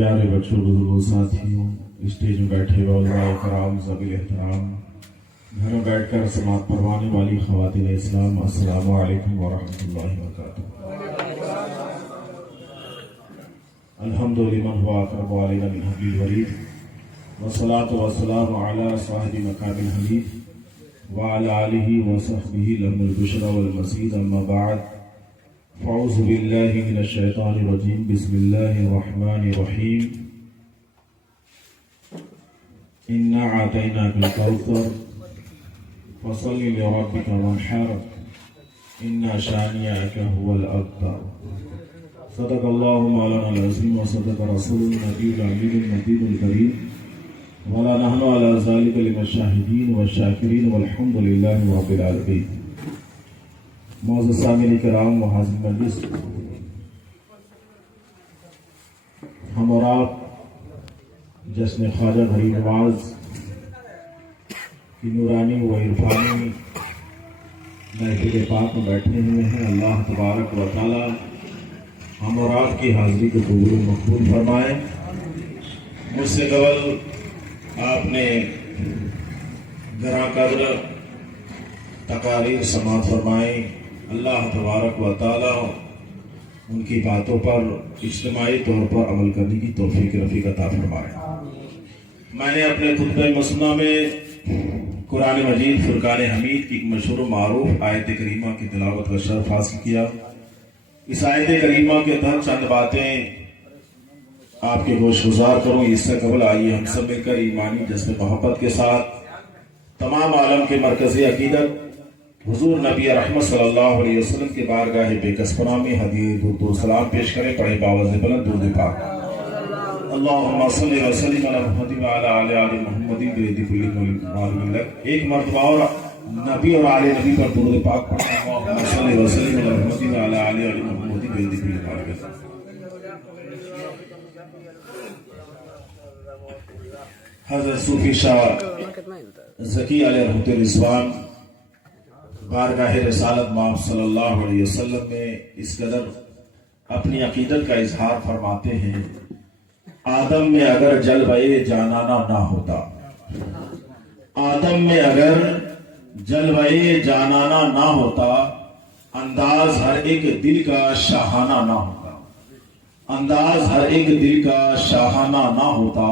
प्यारे बच्चों, बुजुर्गों, साथियों, स्टेज में बैठे उलमाए कराम, ज़बील एहतराम, घर में बैठकर समात पढ़वाने वाली ख़वातीन इस्लाम, अस्सलामु अलैकुम व रहमतुल्लाहि व बरकातुहू। अल्हम्दुलिल्लाह व अक़रबु अलैना मिन हब्लिल वरीद वस्सलातु वस्सलामु अला साहिबि मकामिल हमीद व अला आलिहि व सहबिहि लहुल बुशरा वल मज़ीद, अम्मा बअद। फ़अऊज़ु बिल्लाहि मिनश शैतानिर रजीम, बिस्मिल्लाहिर रहमानिर रहीम। इन्ना आतैनाकल कौसर फसल्लि लिरब्बिका वन्हर, इन्ना शानिअका हुवल अब्तर। सदक़ल्लाहु मौलाना अज़ीम व सदक़ रसूलुन नबियुल अमीनुल नबीयुल करीम व ला नहनु अला ज़ालिका लिमिनश शाहिदीन व शाकिरीन वल्हम्दुलिल्लाहि रब्बिल आलमीन। मौजूद सामीन किराम व हाज़िर मजलिस, हम और आप जश्न ख्वाजा गरीब नवाज की नूरानी व इरफानी महफिल पाक में बैठे हुए हैं। अल्लाह तबारक व तआला हम और आपकी हाज़िरी को कबूल मकबूल फरमाए। मुझसे कबल आपने गरा कद्र तकारीर समात फरमाए। अल्लाह तबारक व तआला उनकी बातों पर इज्तिमाई तौर पर अमल करने की तौफीक रफ़ीक अता फरमाए। मैंने अपने खुतबे मसना में कुरान मजीद फुरकान हमीद की मशहूर मारूफ आयत करीमा की तिलावत का शरफ हासिल किया। इस आयत करीमा के तहत चंद बातें आपके गोशगुजार करूं। इससे कबल आइए हम सब मिलकर ईमानी जज्बे मोहब्बत के साथ तमाम आलम के मरकज़ी अकीदत हुजूर नबी रहमत सल्लल्लाहु अलैहि वसल्लम के बारगाह बेकसपना में हदीय दुरूद व सलाम पेश करें। पढ़े बावज़ बुलंद दुरूद पाक। अल्लाहुम्मा सल्लि व सल्लिम अला मुहम्मद व अला आलि मुहम्मद बियदि कुल्ली मालूम। एक मर्तबा और नबी और आले नबी पर दुरूद पाक पढ़ना। अल्लाहुम्मा सल्लि व सल्लिम अला मुहम्मद व अला आलि मुहम्मद बियदि कुल्ली मालूम। हज़रत सूफी शाह ज़की अलैहि रहमतुल रिज़वान बारगाह रिसालत माफ़ सल्लल्लाहु अलैहि वसल्लम में इस कदर अपनी अकीदत का इजहार फरमाते हैं। आदम में अगर जलवाए जानाना ना होता, आदम में अगर जलवाए जानाना ना होता, अंदाज हर एक दिल का शाहाना ना होता, अंदाज हर एक दिल का शाहाना ना होता,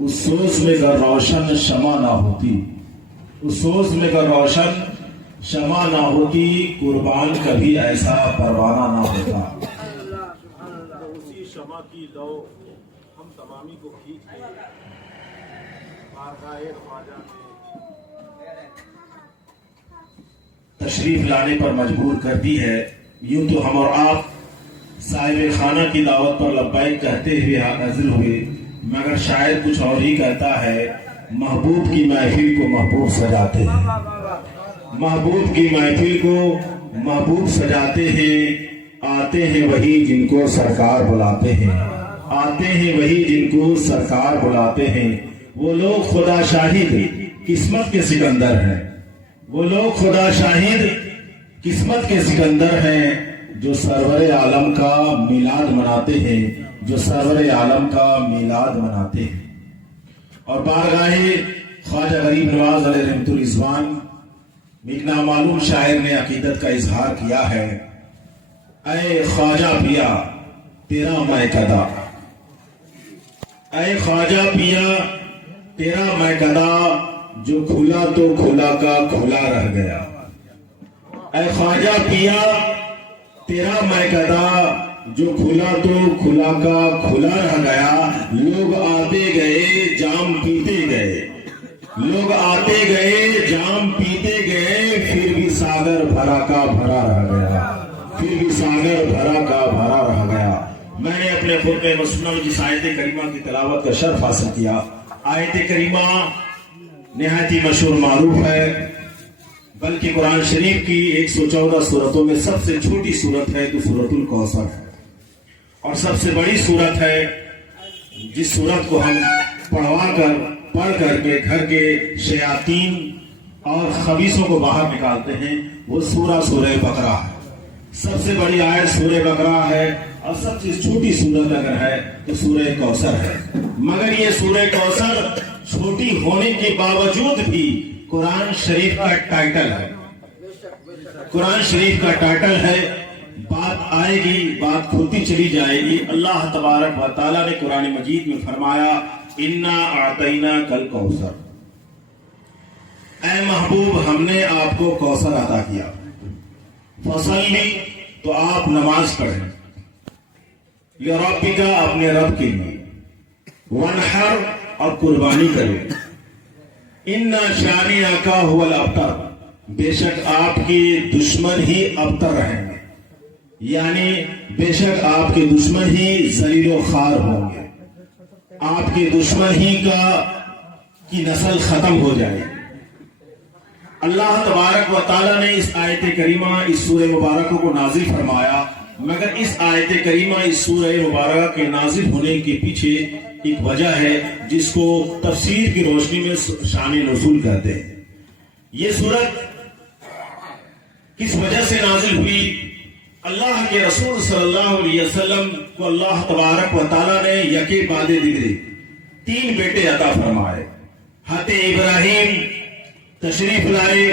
उस सोच में अगर रोशन शमा ना होती, उस सोच में अगर रोशन शमा ना होती, कुर्बान कभी ऐसा परवाना ना होता। उसी शमा की लो हम तमामी को खींच के बारगाहे ख्वाजा में तशरीफ लाने पर मजबूर करती है। यूं तो हम और आप साहिब खाना की दावत पर लब्बैक कहते हुए हाजिर हुए, मगर शायद कुछ और ही कहता है। महबूब की महफिल को महबूब सजाते हैं, महबूब की महफिल को महबूब सजाते हैं। आते हैं वही जिनको सरकार बुलाते हैं, आते हैं वही जिनको सरकार बुलाते हैं। वो लोग खुदा शाहिद किस्मत के सिकंदर हैं, वो लोग खुदा शाहिद किस्मत के सिकंदर हैं, जो सरवर आलम का मिलाद मनाते हैं, जो सरवर आलम का मिलाद मनाते हैं। और बारगाहे ख्वाजा गरीब नवाज अलैहि रहमतुल रिज़वान एक नामालूम शायर ने अकीदत का इजहार किया है। ऐ ख्वाजा पिया तेरा मैं कदा, ऐ ख्वाजा पिया तेरा मैं कदा, जो खुला तो खुला का खुला रह गया। ऐ ख्वाजा पिया तेरा मैं कदा, जो खुला तो खुला का खुला रह गया। लोग आते गए जाम पीते गए, लोग आते गए जाम पीते गए, फिर भी सागर भरा का भरा रह गया, फिर भी सागर भरा का भरा रह गया। मैंने अपने खुतबे मसनून में जिस आयत करीमा की तिलावत का शर्फ हासिल किया, आयत करीमा निहायत ही मशहूर मारूफ है, बल्कि कुरान शरीफ की 114 सूरतों में सबसे छोटी सूरत है तो सूरतुल कौसर है, और सबसे बड़ी सूरत है जिस सूरत को हम पढ़ करके घर के शयातीन और खबीसों को बाहर निकालते हैं, वो सूरह बकरा है। سب سے بڑی آیت سورہ بقرہ ہے اور سب سے چھوٹی سورت اگر ہے تو سورہ کوثر ہے، مگر یہ سورہ کوثر چھوٹی ہونے کے باوجود بھی قرآن شریف کا ٹائٹل ہے، قرآن شریف کا ٹائٹل ہے۔ بات آئے گی، بات کھلتی چلی جائے گی۔ اللہ تبارک و تعالیٰ نے قرآن مجید میں فرمایا انا اعطیناک الکوثر، اے محبوب ہم نے آپ کو کوثر عطا کیا، فصلی تو آپ نماز پڑھیں، لربک اپنے رب کے لیے، وانحر اور قربانی کریں، انا شانئک ھو الابتر، بے شک آپ کے دشمن ہی ابتر رہیں گے، یعنی بے شک آپ کے دشمن ہی ذلیل و خوار ہوں گے، آپ کے دشمن ہی کی نسل ختم ہو جائے گی۔ اللہ تبارک و تعالیٰ نے اس آیت کریمہ اس سورہ مبارکہ کو نازل فرمایا، مگر اس آیت کریمہ اس سورہ مبارکہ کے نازل ہونے کے پیچھے ایک وجہ ہے جس کو تفسیر کی روشنی میں شان نزول کہتے ہیں۔ یہ سورت کس وجہ سے نازل ہوئی؟ اللہ کے رسول صلی اللہ علیہ وسلم کو اللہ تبارک و تعالیٰ نے یکے بعد دیگرے 3 بیٹے عطا فرمائے۔ حضرت ابراہیم تشریف لائے،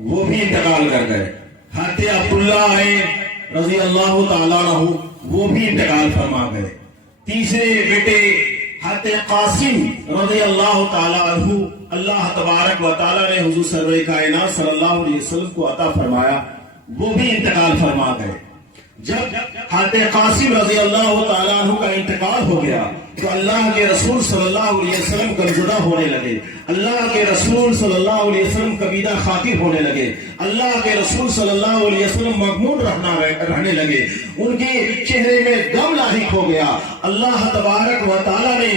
وہ بھی انتقال کر گئے۔ حضرت عبداللہ آئے رضی اللہ تعالیٰ عنہ، وہ بھی انتقال فرما گئے۔ تیسرے بیٹے حضرت قاسم رضی اللہ تعالیٰ عنہ، اللہ تبارک و تعالیٰ نے حضور سرور کائنات صلی اللہ علیہ وسلم کو عطا فرمایا، وہ بھی انتقال فرما گئے۔ جب حضرت قاسم رضی اللہ تعالیٰ عنہ کا انتقال ہو گیا تو اللہ کے رسول صلی اللہ علیہ وسلم غمزدہ ہونے لگے، اللہ کے رسول صلی اللہ علیہ وسلم کبیدہ خاطر ہونے لگے، اللہ کے رسول صلی اللہ علیہ وسلم مغموم رہنے لگے، ان کے چہرے میں غم لاحق ہو گیا۔ اللہ تبارک و تعالیٰ نے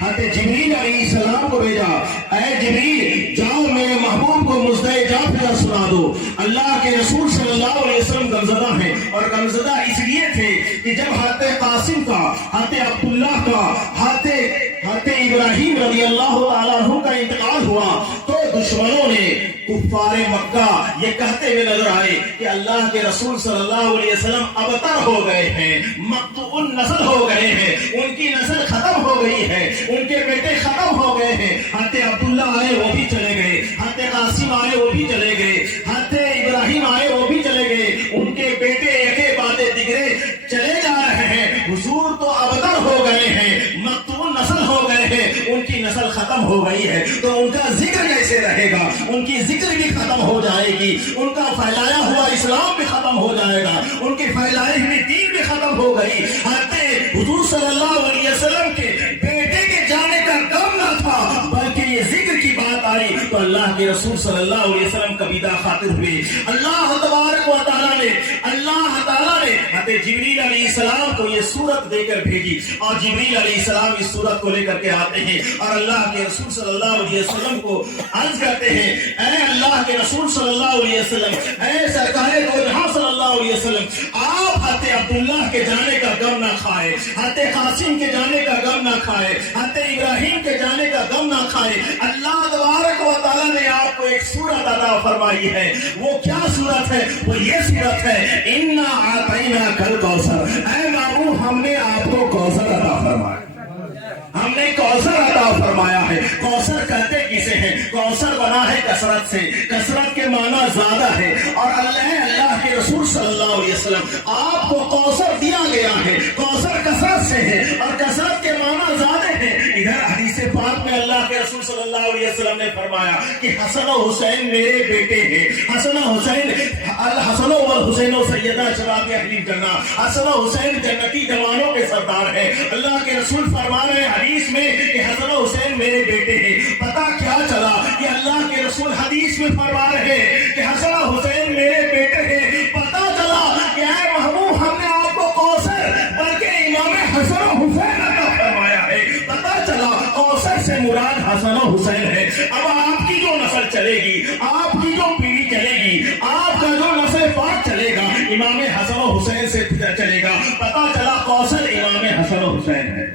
حضرت جبریل علیہ السلام کو بھیجا، اے جبریل جاؤ میرے محبوب کو مژدہ جعفر سنا دو۔ اللہ کے رسول صلی اللہ علیہ وسلم غمزدہ ہیں، اور غمزدہ اس لیے تھے کہ جب حضرت قاسم کا، حضرت عبداللہ کا، حضرت ابراہیم رضی اللہ تعالیٰ عنہ کا انتقال ہوا تو دشمنوں نے، کفار مکہ یہ کہتے ہوئے نظر آئے کہ اللہ کے رسول صلی اللہ علیہ وسلم ابتر ہو گئے ہیں، مقطوع النسل ہو گئے ہیں، ان کی نسل ختم ہو گئی ہے، ان کے بیٹے ختم ہو گئے ہیں۔ حضرت عبداللہ آئے وہ بھی چلے گئے، حضرت قاسم آئے وہ بھی چلے گئے، حضرت ابراہیم آئے وہ بھی چلے گئے، ان کے بیٹے ایک بعد دیگرے چلے جا رہے ہیں۔ حضور تو ابتر ہو گئے ہیں، مقطوع نسل ہو گئے ہیں، ان کی نسل ختم ہو گئی ہے، تو ان کا ذکر کیسے رہے گا؟ ان کی ذکر بھی ختم ہو جائے گی، ان کا پھیلایا ہوا اسلام بھی ختم ہو جائے گا، ان کی پھیلائی ہوئی دین بھی ختم ہو گئی۔ حضرت حضور صلی اللہ علیہ وسلم کے بیٹے کے جانے کا غم نہ تھا، بلکہ یہ ذکر کی بات آئی تو اللہ کے رسول صلی اللہ علیہ وسلم کبیدہ خاطر ہوئے۔ اللہ تبارک و تعالیٰ نے حضرت جبریل علیہ السلام کو یہ سورت دے کر بھیجی، اور جبریل علیہ السلام اس سورت کو لے کر کے آتے ہیں اور اللہ کے رسول صلی اللہ علیہ وسلم کو عرض کرتے ہیں، اے اللہ کے رسول صلی اللہ علیہ وسلم، اے سرکار دو جہاں صلی اللہ علیہ وسلم، آپ حضرت عبداللہ کے جانے کا غم نہ کھائے، حضرت قاسم کے جانے کا غم نہ کھائے، حضرت ابراہیم کے جانے کا غم نہ کھائے۔ اللہ تبارک و تعالیٰ نے آپ کو ایک سورت عطا فرمائی ہے، وہ کیا سورت ہے؟ وہ یہ سورت ہے انا اعطیناک الکوثر، اے محبوب ہم نے آپ کو کوثر عطا فرمایا، ہم نے کوثر عطا فرمایا ہے۔ کوثر کہتے کسے ہیں؟ کوثر بنا ہے کثرت سے، کثرت کے معنی زیادہ ہے، اور اللہ کے رسول صلی اللہ علیہ وسلم آپ کو کوثر دیا گیا ہے، کوثر کثرت سے ہے اور کثرت کے معنی زیادہ ہے۔ ادھر حدیث پاک میں اللہ کے رسول صلی اللہ علیہ وسلم نے فرمایا کہ حسن و حسین میرے بیٹے ہیں، حسن و حسین الحسن والحسین سیدہ شباب اہل جنہ، حسن و حسین جنتی جوانوں کے سردار ہیں۔ اللہ کے رسول فرما رہے ہیں حدیث میں کہ حسن و حسین میرے بیٹے ہیں۔ پتہ کیا چلا کہ اللہ کے رسول حدیث میں فرما رہے ہیں کہ حسن و حسین میرے بیٹے ہیں، پتہ چلا کہ اے محبوب ہم نے آپ کو کوثر بلکہ امام حسن و حسین عطا فرمایا ہے۔ پتہ چلا کوثر سے مراد حسن و حسین ہے۔ اب آپ کی جو نسل چلے گی، آپ کی جو پیڑھی چلے گی، آپ کا جو نسل پاک چلے گا، امام حسن و حسین سے چلے گا۔ پتہ چلا کوثر امام حسن و حسین ہے،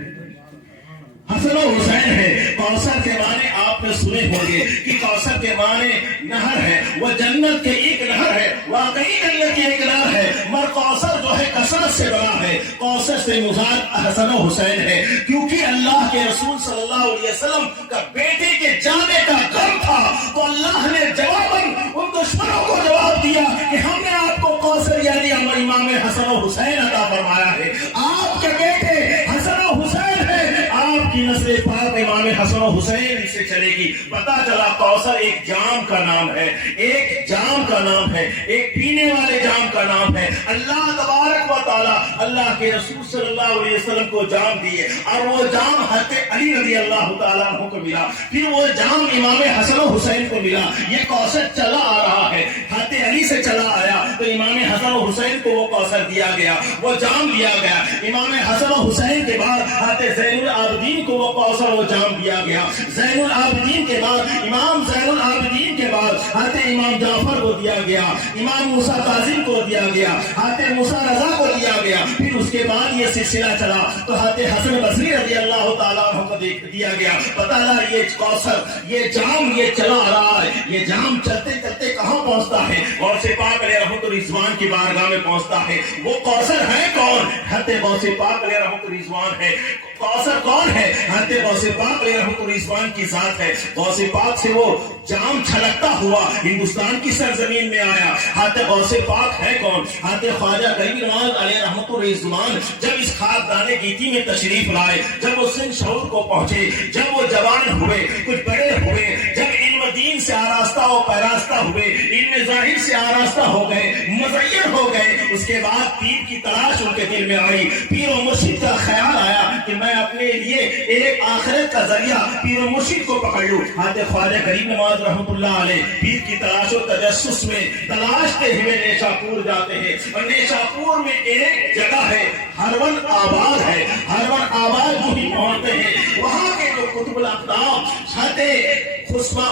حسن و حسین ہے۔ کوثر کے معنی آپ نے سنے ہوں گے کہ کوثر کے معنی نہر ہے، وہ جنت کے ایک نہر ہے، واقعی جنت کی ایک نہر ہے، مگر کوثر جو ہے کثرت سے بڑا ہے، کوثر سے مراد حسن و حسین ہے، کیونکہ اللہ کے رسول صلی اللہ علیہ وسلم کا بیٹے کے جانے کا غم تھا، تو اللہ نے جواباً ان دشمنوں کو جواب دیا کہ ہم نے آپ کو کوثر یعنی امام حسن و حسین عطا فرمایا ہے، آپ کے بیٹے حسن و حسین ہے، آپ کی نسل پاک امام حسن و حسین سے چلے گی۔ پتا چلا کوثر ایک جام کا نام ہے، ایک جام کا نام ہے، ایک پینے والے جام کا نام ہے۔ اللہ تبارک و تعالی اللہ کے رسول صلی اللہ علیہ وسلم کو جام دیے، اور وہ جام حضرت علی رضی اللہ تعالیٰ عنہ کو ملا، پھر وہ جام امام حسن و حسین کو ملا۔ یہ کوثر چلا آ رہا ہے، حضرت علی سے چلا آیا تو امام حسن و حسین کو وہ کوثر دیا گیا، وہ جام دیا گیا۔ امام حسن و حسین کے بعد حضرت زین العابدین کو وہ کوثر و جام دیا گیا۔ زین العابدین کے بعد امام زین العابدین کے بعد حضرت امام جعفر کو دیا گیا، امام موسیٰ کاظم کو دیا گیا، حضرت موسیٰ رضا کو دیا گیا، پھر اس کے بعد یہ سلسلہ چلا تو حضرت حسن بصری رضی اللہ تعالیٰ عنہ کو دیا گیا۔ پتہ لگا یہ کوثر، یہ جام یہ چلا آ رہا ہے، یہ جام چلتے چلتے کہاں پہنچتا ہے؟ غوث پاک علیہ رحمت الرضوان کی بارگاہ میں پہنچتا ہے۔ وہ کوثر ہے کون؟ حضرت غوث پاک علیہ رحمت الرضوان ہے۔ کوثر کون ہے؟ حضرت غوث پاک علیہ رحمت الرضوان کی ذات ہے۔ غوث پاک سے وہ جام چھلکتا ہوا ہندوستان کی سرزمین میں آیا۔ حضرت غوث پاک ہے کون؟ حضرت خواجہ غریب نواز علیہ رحمت الرضوان جب اس خاکدان گیتی میں تشریف لائے، جب وہ سن شعور کو پہنچے، جب وہ جوان ہوئے، کچھ بڑے ہوئے، جب علم دین سے آراستہ و پیراستہ ہوئے، علم ظاہر سے آراستہ ہو گئے، مزین ہو گئے، اس کے بعد پیر کی تلاش ان کے دل میں آئی۔ پیر و مرشد کا خیال آیا کہ میں اپنے لیے ایک آخرت کا ذریعہ پیر و مرشد کو پکڑ لوں۔ حضرت خواجہ غریب نواز رحمۃ اللہ علیہ پیر کی تلاش و تجسس میں تلاشتے ہوئے نیشاپور جاتے ہیں، اور نیشاپور میں ایک جگہ ہے ہرون آباد ہے، ہرون آباد جو ہی پہنچتے ہیں، وہاں کے جو قطب الاقدام حضرت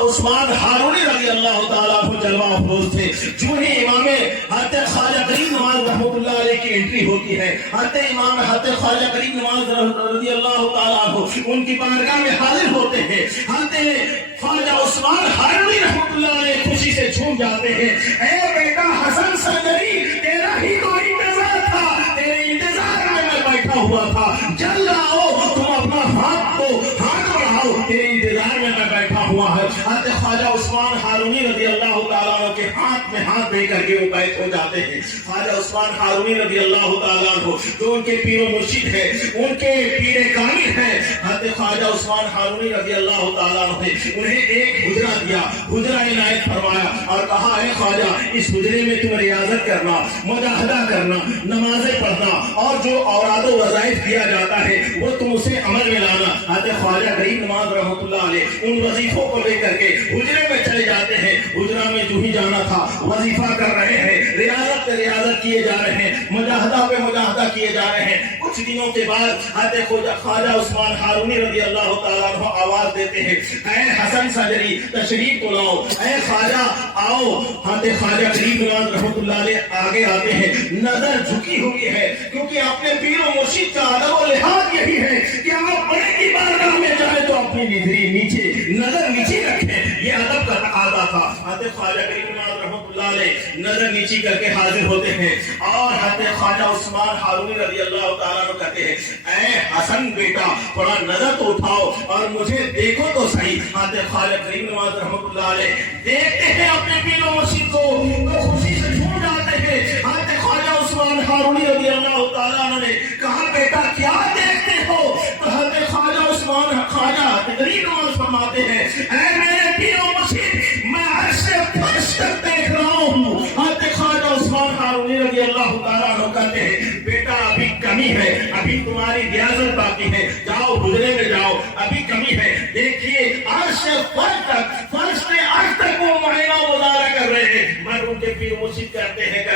عثمان ہارونی رضی اللہ تعالیٰ عنہ جلوہ افروز تھے، جو ہی امام حضرت خواجہ غریب نواز رحمۃ اللہ علیہ کی انٹری ہوتی ہے، حضرت خواجہ غریب نواز رضی اللہ تعالیٰ عنہ ان کی بارگاہ میں حاضر ہوتے ہیں۔ حضرت خواجہ عثمان ہارونی رحمۃ اللہ علیہ خوشی سے جھوم جاتے ہیں، اے بیٹا حسن سنجری، تیرا ہی تو انتظار تھا، تیرے انتظار میں بیٹھا ہوا تھا، جلد آؤ، تم اپنا ہاتھ بڑھاؤ، تیرے انتظار میں بیٹھا ہوا ہے۔ حضرت خواجہ عثمان ہارونی رضی اللہ تعالیٰ عنہ کے ہاتھ میں ہاتھ دے کر کے وہ بیٹھ ہو جاتے ہیں۔ خواجہ عثمان ہارونی رضی اللہ تعالیٰ عنہ جو ان کے پیر و مرشد ہے، ان کے پیر کامل ہیں، حضرت خواجہ عثمان ہارونی رضی اللہ تعالیٰ عنہ نے انہیں ایک حجرہ دیا، حجرہ عنایت فرمایا اور کہا اے خواجہ اس حجرے میں تم ریاضت کرنا، مجاہدہ کرنا، نمازیں پڑھنا، اور جو اوراد و وظائف دیا جاتا ہے وہ تم اسے عمل میں لانا۔ حضرت خواجہ غریب نواز رحمۃ اللہ علیہ ان وظیفوں کو لے کر کے حجرے میں چلے جاتے ہیں۔ حجرہ میں جو ہی جانا تھا وظیفہ کر رہے ہیں، ریاضت پہ ریاضت کیے جا رہے ہیں، مجاہدہ پہ مجاہدہ کیے جا رہے ہیں۔ کچھ دنوں کے بعد حضرت خواجہ عثمان ہارونی رضی اللہ تعالیٰ عنہ آواز دیتے ہیں، اے حسن سنجری تشریف تو لاؤ، اے خواجہ آؤ۔ حضرت خواجہ غریب نواز رحمۃ اللہ علیہ آگے آتے ہیں، نظر جھکی ہوئی ہے، کیونکہ اپنے پیر و مرشد کا ادب و لحاظ یہی ہے کہ آپ بڑے کی بارگاہ میں جائیں تو اپنی نظر نیچے رکھیں، یہ ادب کا تقاضا تھا۔ حضرت خواجہ غریب نواز رحمۃ اللہ علیہ نظر نیچی کر کے حاضر ہوتے ہیں، اور حضرت خواجہ عثمان ہارونی رضی اللہ تعالیٰ عنہ کہتے ہیں اے حسن بیٹا تھوڑا نظر تو اٹھاؤ اور مجھے دیکھو تو صحیح۔ حضرت خواجہ غریب نواز رحمۃ اللہ علیہ دیکھتے ہیں اپنے پیر و مرشد کو تو خوشی سے جھوم جاتے ہیں۔ حضرت خواجہ عثمان ہارونی رضی اللہ تعالیٰ عنہ نے کہا بیٹا کیا دیکھتے ہو؟ تو حضرت خواجہ عثمان خواجہ غریب نواز فرماتے ہیں اے میرے پیر و مرشد میں عرش سے فرش تک دیکھ رہا ہوں۔ حضرت خواجہ عثمان ہارونی رضی اللہ تعالیٰ عنہ کہتے ہیں بیٹا ابھی کمی ہے، ابھی تمہاری ریاضت باقی ہے، جاؤ حجرے میں جاؤ، ابھی کمی ہے۔ دیکھیے عرش سے فرش سے عرش تک وہ معائنہ مظاہرہ کر رہے ہیں، مگر ان کے پیر مرشد کہتے ہیں کہ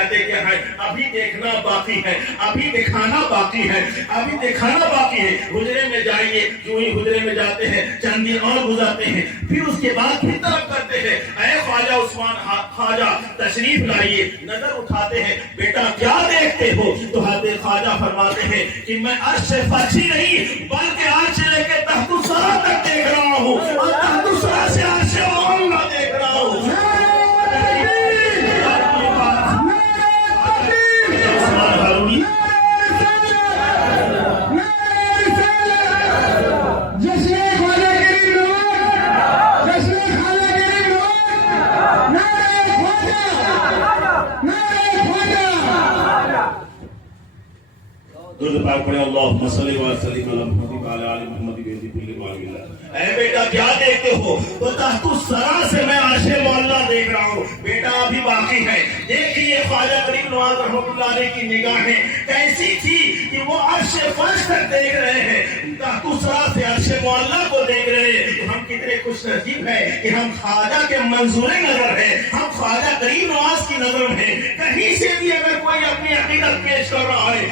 ابھی دیکھنا باقی ہے، ابھی دکھانا باقی ہے، ابھی دکھانا باقی ہے۔ حجرے میں جائیے، جو ہی حجرے میں جاتے ہیں چند دن اور گزارتے ہیں، پھر اس کے بعد پھر طلب کرتے ہیں اے خواجہ عثمان خواجہ تشریف لائیے۔ نظر اٹھاتے ہیں بیٹا کیا دیکھتے ہو؟ تو حضرت خواجہ فرماتے ہیں کہ میں عرش سے فرش ہی نہیں بلکہ عرش سے لے کے تحت الثری تک دیکھ رہا ہوں۔ अल्लाहुम्मा सल्लि व सल्लिम अला मुहम्मद व अला आलि मुहम्मद व कुल्ली मालिल्लाह। ऐ बेटा क्या देखते हो? तो तहतु सरा से मैं अर्शे मौला देख रहा हूँ। बेटा अभी बाकी है। देखिए ख्वाजा करीम नवाज रहमतुल्लाह अलैह की निगाहें कैसी थी कि वो अर्शे फर्श तक देख रहे हैं, तहतु सरा से अर्शे मौला को देख रहे हैं। तो हम कितने खुश नसीब है कि हम ख्वाजा के मंजूर नजर है, हम ख्वाजा करीम नवाज की नजर में। कहीं से भी अगर कोई अपनी हकीकत पेश कर रहा है,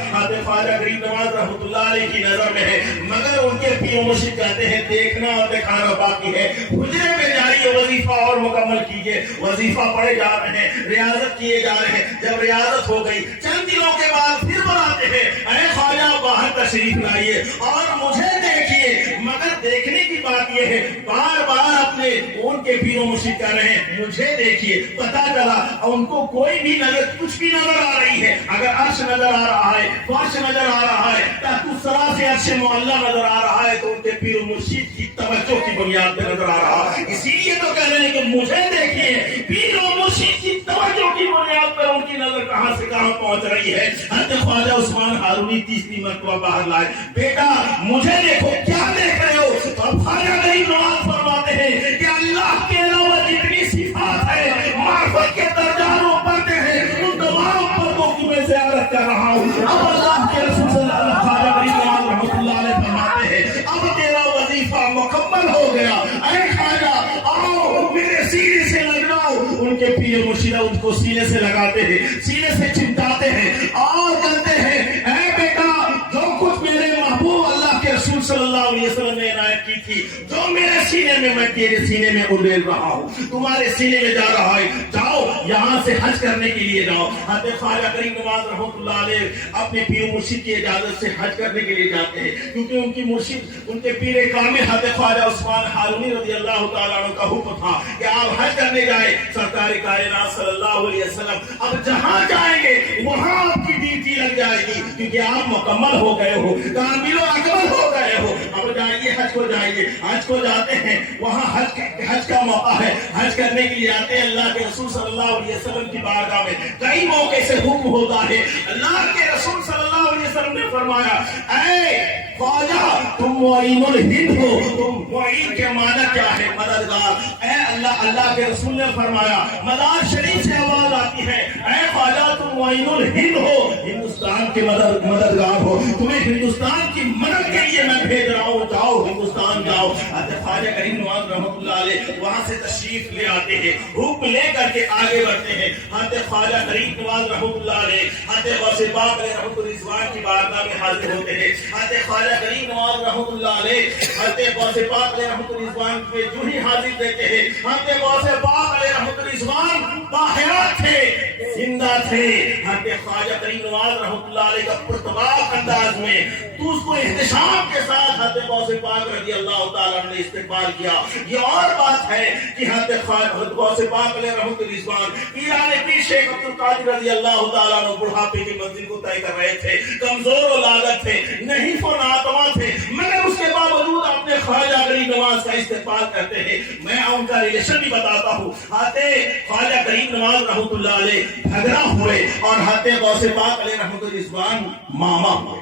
ख्वाजा करीम नवाज रहमतुल्लाह अलैह की नजर में है। मगर उनके पीर मुर्शिद कहते हैं देखना और दिखाना बाकी है। हुजरे में जाइए, वजीफा और मुकम्मल कीजिए। वजीफा पढ़े जा रहे हैं, रियाजत किए जा रहे हैं। जब रियाजत हो गई, चंद दिनों के बाद फिर बुलाते हैं, ऐ ख्वाजा बाहर तशरीफ लाइए और मुझे देखिए। मगर देखने की बात यह है, बार बार अपने उनके पीर मुर्शिद कह रहे हैं मुझे देखिए। पता चला उनको कोई भी नजर, कुछ भी नजर आ रही है। अगर अर्श नजर आ रहा है, फर्श नजर आ रहा है, तहतुस्सरा से अर्श मुअल्ला नजर आ रहा है, तो उनके पीर मुर्शिद की तवज्जो की बुनियाद पे नजर आ रहा है। इसीलिए तो कह रहे हैं कि मुझे देखिए। पीर मुर्शिद की तवज्जो की बुनियाद पर उनकी नजर कहां से कहां पहुंच रही है। हज़रत ख्वाजा उस्मान हारूनी तीसरी मरतबा बाहर लाए, बेटा मुझे देखो। क्या देख रहे हो? और ख्वाजा करीम नवाज फरमाते हैं कि अल्लाह के अलावा जितनी सिफात है, मार्फत के दर्जाओं बढ़ते हैं, उन तमाम पदों की मैं ज़ियारत कर रहा हूँ। अब अल्लाह के रसूल सल्लल्लाहु अलैहि वसल्लम रहमतुल्लाह अलैह फरमाते हैं अब तेरा वजीफा मुकम्मल हो गया। ऐ ख्वाजा आओ मेरे सीने से लग जाओ। उनके पीर मुर्शिद उनको सीने से लगाते हैं, सीने से चिमटाते हैं और कहते हैं ऐ बेटा जो कुछ मेरे महबूब अल्लाह के रसूल सल्लल्लाहु अलैहि वसल्लम ने इनायत की थी, जो मेरे सीने में, मैं तेरे सीने में उड़ेल रहा हूँ, तुम्हारे सीने में जा रहा है। जाओ यहाँ से हज करने के लिए जाओ। हज़रत ख्वाजा करीम नवाज रहमतुल्लाह अलैह अपने पीर मुर्शिद की इजाजत से हज करने के लिए जाते हैं, क्योंकि उनकी मुर्शिद, उनके पीर कामिल हज़रत ख्वाजा उस्मान हारूनी रज़ियल्लाहु तआला अन्हु का हुक्म था कि आप हज करने जाए। सरकार कायनात सल्लल्लाहु अलैहि वसल्लम अब जहाँ जाएंगे वहाँ आपकी ड्यूटी लग जाएगी, क्योंकि आप मुकम्मल हो गए हो, कामिल और अकमल हो गए हो। अब जाइए, हज को जाइए। हज को जाते हैं, वहाँ हज का मौका है, हज करने के लिए आते हैं। अल्लाह के रसूल सल्लल्लाहु अलैहि वसल्लम की बारगाह में कई मौके से हुक्म होता है। अल्लाह के रसूल सल्लल्लाहु अलैहि वसल्लम ने फरमाया ऐ ख्वाजा तुम मुईनुल हिंद हो। तुम मुईन के माना क्या है? मददगार। ऐ अल्लाह के रसूल ने फरमाया, मदार शरीफ से आवाज आती है ऐ ख्वाजा तुम मुईनुल हिंद हो, हिंदुस्तान के मददगार हो। तुम्हें हिंदुस्तान की मदद के लिए मैं भेज रहा हूँ, जाओ हिंदुस्तान जाओ। ख्वाजा करीम नवाज रहमतुल्लाह अलैह वहां से तशरीफ ले आते हैं, हुक्म लेकर के आगे बढ़ते हैं। हज़रत ख्वाजा करीम नवाज रहमतुल्लाह अलैह हज़रत गौसे पाक अलैह रहमतुल रिज़वान की बारगाह में हाजिर होते हैं। हज़रत ख्वाजा करीम नवाज रहमतुल्लाह अलैह हज़रत गौसे पाक अलैह रहमतुल रिज़वान पे जो ही हाजिर देते हैं, हज़रत गौसे पाक अलैह रहमतुल रिज़वान बाहयात थे, जिंदा थे। हज़रत ख्वाजा करीम नवाज रहमतुल्लाह अलैह का पुरतबाक अंदाज में तो उसको इख्तिशाम के साथ हज़रत गौसे पाक रज़ियल्लाहु ताला ने इस्तेमाल किया। ये और बात है कि हज़रत गौसे पाक अलैह रहमतुल रिज़वान पीराने पीर शेख अब्दुल कादिर रज़ियल्लाहु ताला ने बुढ़ापे की मंजिल को तय कर रहे थे, कमजोर औलाद थे, नहीं फनातवा थे, मगर उसके बावजूद अपने ख्वाजा करीम नवाज का इस्तेमाल करते हैं। मैं उनका रिलेशन भी बताता हूँ। ख्वाजा करीम नवाज रहमतुल्लाह अलैह झगड़ा हुए और हज़रत गौसे पाक अलैह रहमतुल रिज़वान मामा हुए।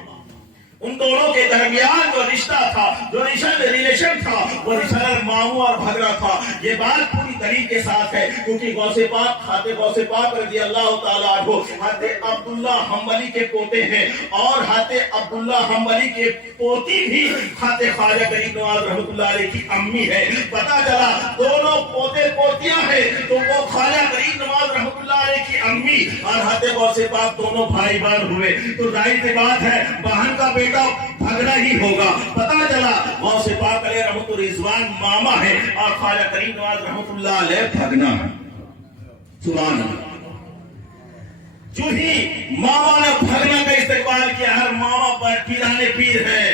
उन दोनों के दरमियान जो रिश्ता था, जो रिलेशन था, वो रिश्ता मामू और भगरा था। ये बात पूरी तरीके के साथ है, क्योंकि गौसे पाक हज़रत गौसे पाक रज़ियल्लाहु ताला अन्हु हज़रत अब्दुल्ला हम्बली के पोते हैं और हज़रत अब्दुल्ला हम्बली के पोती भी हज़रत ख्वाजा करीम नवाज रहमतुल्लाह अलैह की अम्मी है। पता चला दोनों पोते पोतियां हैं, तो वो ख्वाजा करीम नवाज रहमतुल्लाह अलैह की अम्मी और हज़रत गौसे पाक दोनों भाई बहन हुए। तो जाहिर सी बात है बहन का बेटा भगना ही होगा। पता चला गौसे पाक अलैह रहमतुल रिज़वान मामा है और ख्वाजा करीम नवाज रहमतुल्लाह अलैह भगना है। सुभान अल्लाह। जो ही मामा ने भगना का इस्तेमाल किया, हर मामा पर पीराने पीर है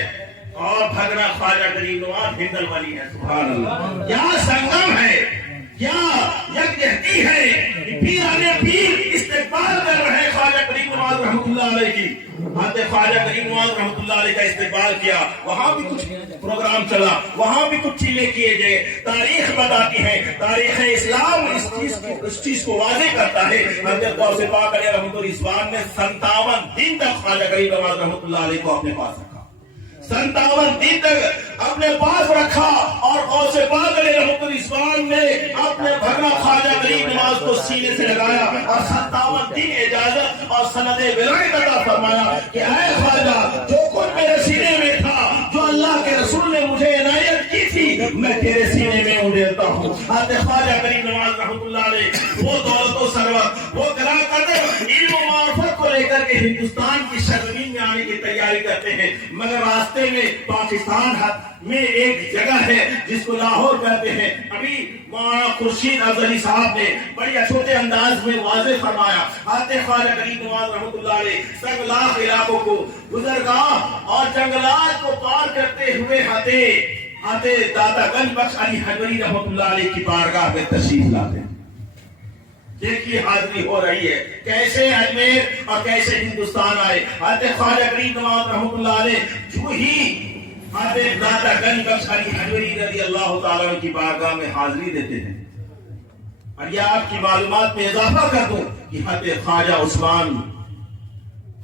और भगना ख्वाजा करीम नवाज हिंदल वाली है। सुभान अल्लाह। क्या संगम है, क्या यकजहती है, पीराने पीर इस्तेमाल कर रहे हैं ख्वाजा करीम नवाज रहमतुल्लाह अलैह की। हज़रत ख्वाजा करीम नवाज रहमतुल्लाह अलैह का इस्तेमाल किया, वहां भी कुछ प्रोग्राम चला, वहां भी कुछ चीजें किए गए। तारीख बताती है, तारीख इस्लाम इस चीज को वाज़ेह करता है। हज़रत गौसे पाक अलैह रहमतुल रिज़वान ने 57 दिन तक ख्वाजा करीम नवाज रहमतुल्लाह अलैह को अपने पास रखा। 57 दिन तक अपने पास रखा और गौस पाक रहमतुल इस्लाम ने अपने भरना ख्वाजा गरीब नवाज को सीने से लगाया और 57 दिन इजाजत और सनद विलायत अता फरमाया कि ऐ ख्वाजा, जो कुछ मेरे सीने में था, जो अल्लाह के रसूल ने मुझे इनायत की थी, मैं तेरे सीने में उड़ेलता हूँ। ख्वाजा गरीब नवाज रहमतुल्लाह अलैह वो दौलत सरवत, वो करा कदर इल्म और मार्फत को लेकर के हिंदुस्तान की सरजमीन में आने की तैयारी करते हैं, मगर रास्ते में पाकिस्तान में एक जगह है जिसको लाहौर कहते हैं। अभी मौलाना खुर्शीद अफजली साहब ने बड़ी छोटे अंदाज में वाज़े फरमाया, ख्वाजा गरीब नवाज रहमतुल्लाह अलैह सरगलाख इलाकों को, गुजरगाह और जंगलात को पार करते हुए आते दादा गंज बख्श अली हजरी रहमतुल्लाह अलैह की बारगाह में तशरीफ लाते हैं। देखिए हाजिरी हो रही है, कैसे अजमेर और कैसे हिंदुस्तान आए। ख्वाजा गरीब नवाज रहमतुल्लाह अलैह जो ही दादा गंज बख्श अली हजरी रज़ी अल्लाह ताला की बारगाह में हाजिरी देते हैं। और यह आपकी मालूमात में इजाफा कर दूं कि ख्वाजा उस्मान,